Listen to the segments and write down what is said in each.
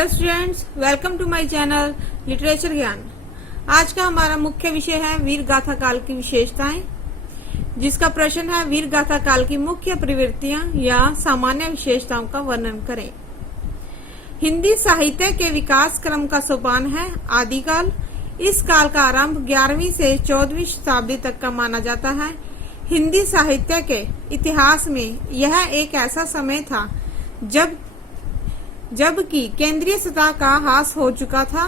Hello students, welcome to my channel literature Gyan. आज का हमारा मुख्य विषय है वीर गाथा काल की विशेषताएं, जिसका प्रश्न है वीर गाथा काल की मुख्य प्रवृत्तियां या सामान्य विशेषताओं का वर्णन करें। हिंदी साहित्य के विकास क्रम का सोपान है आदिकाल। इस काल का आरंभ 11वीं से 14वीं शताब्दी तक का माना जाता है। हिंदी साहित्य के इतिहास में यह एक ऐसा समय था जबकि केंद्रीय सत्ता का ह्रास हो चुका था।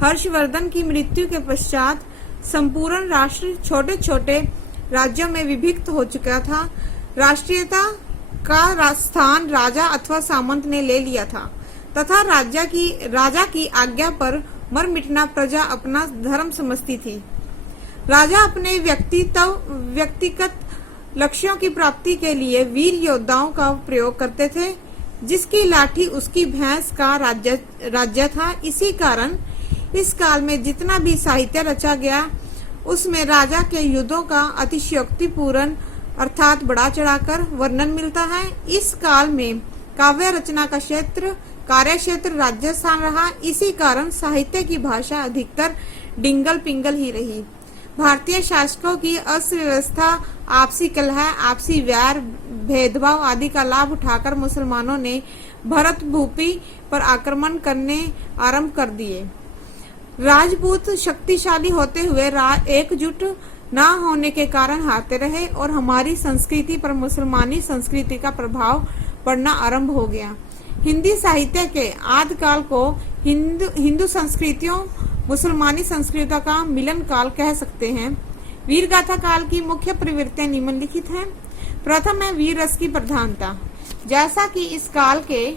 हर्षवर्धन की मृत्यु के पश्चात संपूर्ण राष्ट्र छोटे छोटे राज्यों में विभक्त हो चुका था। राष्ट्रीयता का स्थान राजा अथवा सामंत ने ले लिया था तथा राजा की आज्ञा पर मर मिटना प्रजा अपना धर्म समझती थी। राजा अपने व्यक्तिगत लक्ष्यों की प्राप्ति के लिए वीर योद्धाओं का प्रयोग करते थे, जिसकी लाठी उसकी भैंस का राज्य था। इसी कारण इस काल में जितना भी साहित्य रचा गया उसमें राजा के युद्धों का अतिशयोक्तिपूर्ण अर्थात बढ़ा चढ़ाकर वर्णन मिलता है। इस काल में काव्य रचना का कार्य क्षेत्र राजस्थान रहा। इसी कारण साहित्य की भाषा अधिकतर डिंगल पिंगल ही रही। भारतीय शासकों की अर्थव्यवस्था, आपसी कलह, आपसी वैर, भेदभाव आदि का लाभ उठाकर मुसलमानों ने भरत भूपि पर आक्रमण करने आरंभ कर दिए। राजपूत शक्तिशाली होते हुए एकजुट न होने के कारण हारते रहे और हमारी संस्कृति पर मुसलमानी संस्कृति का प्रभाव पड़ना आरंभ हो गया। हिंदी साहित्य के आदिकाल को हिंदू संस्कृतियों मुसलमानी संस्कृतियों का मिलन काल कह सकते हैं। वीर गाथा काल की मुख्य प्रवृत्तियां निम्नलिखित हैं। प्रथम है वीर रस की प्रधानता। जैसा कि इस काल के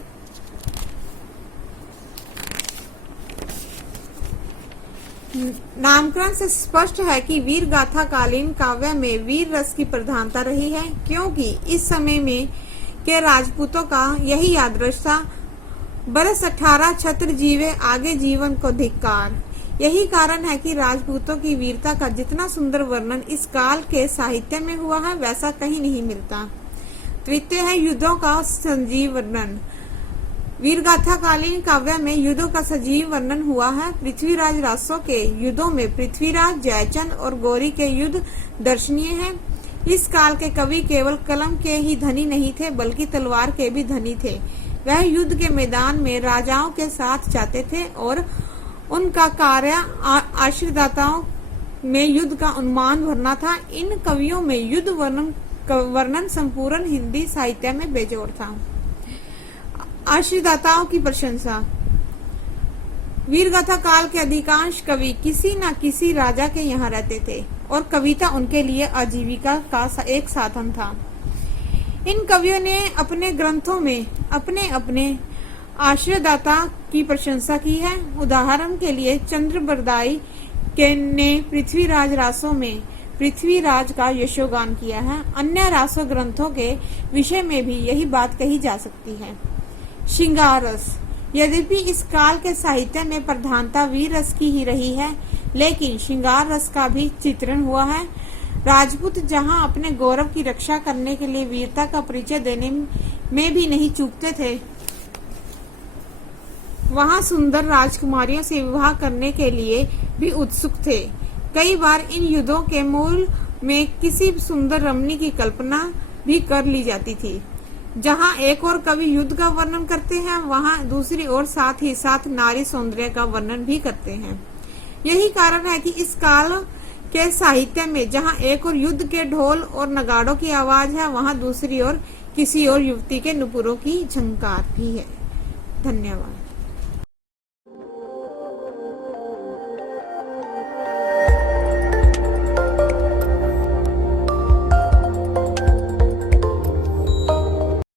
नामकरण से स्पष्ट है कि वीर गाथा कालीन काव्य में वीर रस की प्रधानता रही है, क्योंकि इस समय में के राजपूतों का यही आदर्श था, बरस 18 छत्र जीवे आगे जीवन को धिक्कार। यही कारण है कि राजपूतों की वीरता का जितना सुंदर वर्णन इस काल के साहित्य में हुआ है वैसा कहीं नहीं मिलता। तृतीय है युद्धों का सजीव वर्णन। वीरगाथा कालीन काव्य में युद्धों का सजीव वर्णन हुआ है। पृथ्वीराज रासों के युद्धों में पृथ्वीराज, जयचंद और गौरी के युद्ध दर्शनीय हैं। इस काल के कवि केवल कलम के ही धनी नहीं थे बल्कि तलवार के भी धनी थे। वह युद्ध के मैदान में राजाओं के साथ जाते थे और उनका कार्य आश्रयदाताओं में युद्ध का उन्माद भरना था। इन कवियों में युद्ध वर्णन संपूर्ण हिंदी साहित्य में बेजोड़ था। आश्रयदाताओं की प्रशंसा। वीरगाथा काल के अधिकांश कवि किसी न किसी राजा के यहाँ रहते थे और कविता उनके लिए आजीविका का एक साधन था। इन कवियों ने अपने ग्रंथों में अपने अपने आश्रयदाता की प्रशंसा की है। उदाहरण के लिए चंद्रबरदाई ने पृथ्वीराज रासों में पृथ्वीराज का यशोगान किया है। अन्य रासो ग्रंथों के विषय में भी यही बात कही जा सकती है। श्रृंगार रस। यद्यपि इस काल के साहित्य में प्रधानता वीर रस की ही रही है, लेकिन श्रृंगार रस का भी चित्रण हुआ है। राजपूत जहां अपने गौरव की रक्षा करने के लिए वीरता का परिचय देने में भी नहीं चूकते थे, वहां सुंदर राजकुमारियों से विवाह करने के लिए भी उत्सुक थे। कई बार इन युद्धों के मूल में किसी सुंदर रमणी की कल्पना भी कर ली जाती थी। जहां एक और कवि युद्ध का वर्णन करते हैं, वहां दूसरी ओर साथ ही साथ नारी सौंदर्य का वर्णन भी करते हैं। यही कारण है कि इस काल के साहित्य में जहां एक और युद्ध के ढोल और नगाड़ों की आवाज है, वहां दूसरी ओर किसी और युवती के नुपुरों की झंकार भी है। धन्यवाद।